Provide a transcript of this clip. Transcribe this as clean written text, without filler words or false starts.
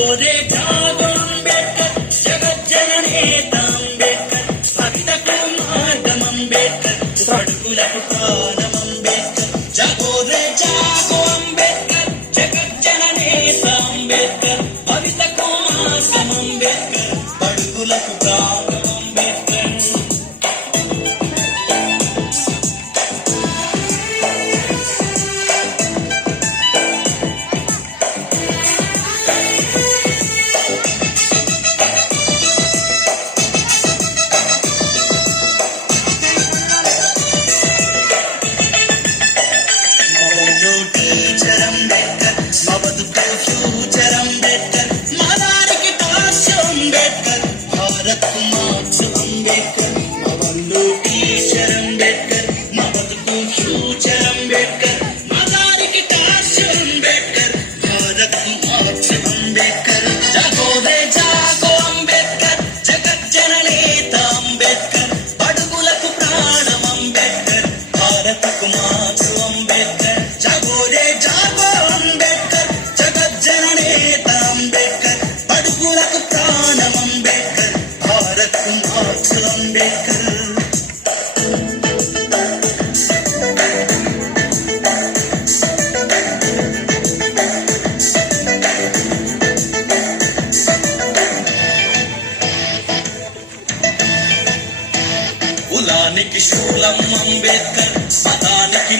జగోరే జాగో అంబేద్కర్ జగజ్జననేత అంబేద్కర్ భక్తకు మార్గం అంబేద్కర్ బడుగులకు ప్రాణం అంబేద్కర్ జగోరే జాగో అంబేద్కర్ జగజ్జననేత అంబేద్కర్ భక్తకు మార్గం అంబేద్కర్ బడుగులకు ప్రాణం అంబేద్కర్ టీచర్ అంబేద్కర్ మా బతుకు ఫ్యూచర్ అంబేద్కర్ మా దారికి టార్చ్ అంబేద్కర్ భారత్ కు మార్చు అంబేద్కర్ మా వాళ్ళు టీచర్ అంబేద్కర్ మా బతుకు ఫ్యూచర్ అంబేద్కర్ మా దారికి టార్చ్ అంబేద్కర్ భారత్ కు మార్చు అంబేద్కర్ జగోరే జాగో అంబేద్కర్ జగజ్జననేత అంబేద్కర్ బడుగులకు ప్రాణం అంబేద్కర్ భారత్ కు మార్చు అంబేద్కర్ జగోరే జాగో అంబేద్కర్ జగజ్జననేత అంబేద్కర్ బడుగులకు ప్రాణం అంబేద్కర్ భారత్ కు మార్చు అంబేద్కర్ కులానికి శూలం అంబేద్కర్ మతానికి